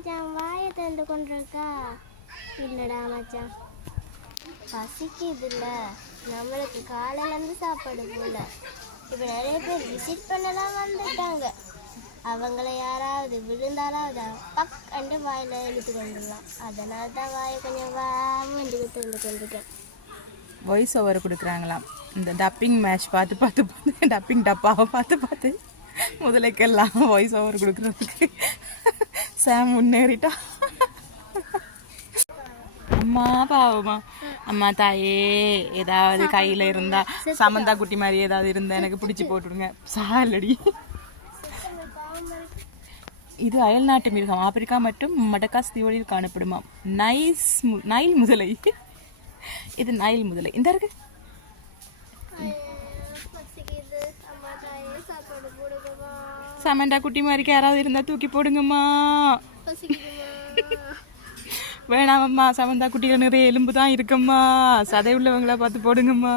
மச்சான் வாயை திறந்து கொண்டிருக்கா? இல்லடா மச்சான், பசிக்குதுல்ல. நம்மளுக்கு காலையிலேருந்து சாப்பாடு போல. இப்போ நிறைய பேர் விசிட் பண்ணலாம் வந்துட்டாங்க. அவங்கள யாராவது விழுந்தாலாவது பக் அண்டு வாயில் இழுத்து கொண்டுடலாம். அதனால தான் வாயை கொஞ்சம் வாண்டு திறந்து கொண்டிருக்கேன். வாய்ஸ் ஓவர் கொடுக்குறாங்களாம். இந்த டப்பிங் மேட்ச் பார்த்து டப்பிங் டப்பாவை பார்த்து முதலைக்கெல்லாம் வாய்ஸ் ஓவர் கொடுக்குறதுக்கு சாம் முன்னேறிட்டா. அம்மா பாவமா, அம்மா தாயே, ஏதாவது கையில் இருந்தா சமந்தா குட்டி மாதிரி ஏதாவது இருந்தா எனக்கு பிடிச்சி போட்டுடுங்க. சாலடி. இது அயல்நாட்டு மிருகம். ஆப்பிரிக்கா மற்றும் மடகாஸ்கர் தீவுகளில் காணப்படுமா. நைல் முதலை. இது நைல் முதலை. இந்த இருக்கு. சமந்தா குட்டி மாதிரி யாராவது இருந்தா தூக்கி போடுங்கம்மா. வேணாமம்மா, சமந்தா குட்டியில் நிறைய எலும்பு தான் இருக்கும்மா. சதை உள்ளவங்களா பார்த்து போடுங்கம்மா.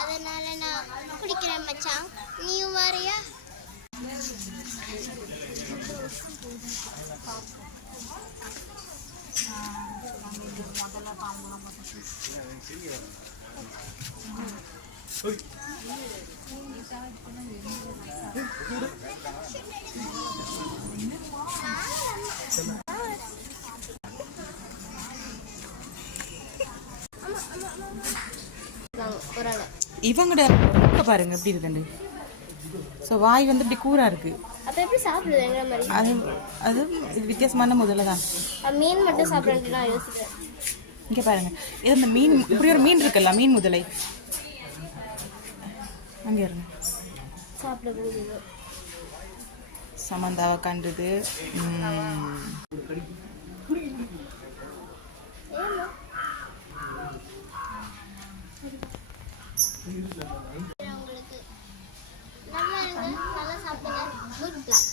அதனால நான் குடிக்கிறேன் மச்சான், நீயும் வாரியா? இவங்கட பாருங்க எப்படி இருக்குண்டு. ஸோ வாய் வந்து இப்படி கூரா இருக்கு. அப்போ எப்படி சாப்பிடுது? அது அது இது வித்தியாசமான முதல்ல தான். மீன் மட்டும் சாப்பிட்றேன் நான் யோசிக்கிறேன். இங்கே பாருங்க, இது இந்த மீன், இப்படி ஒரு மீன் இருக்குல்ல, மீன் முதலை. அங்கே இருங்க. சாப்பிட சமந்தாவை கண்டுது. உங்களுக்கு நல்லா சாப்பிடுங்க. Good luck.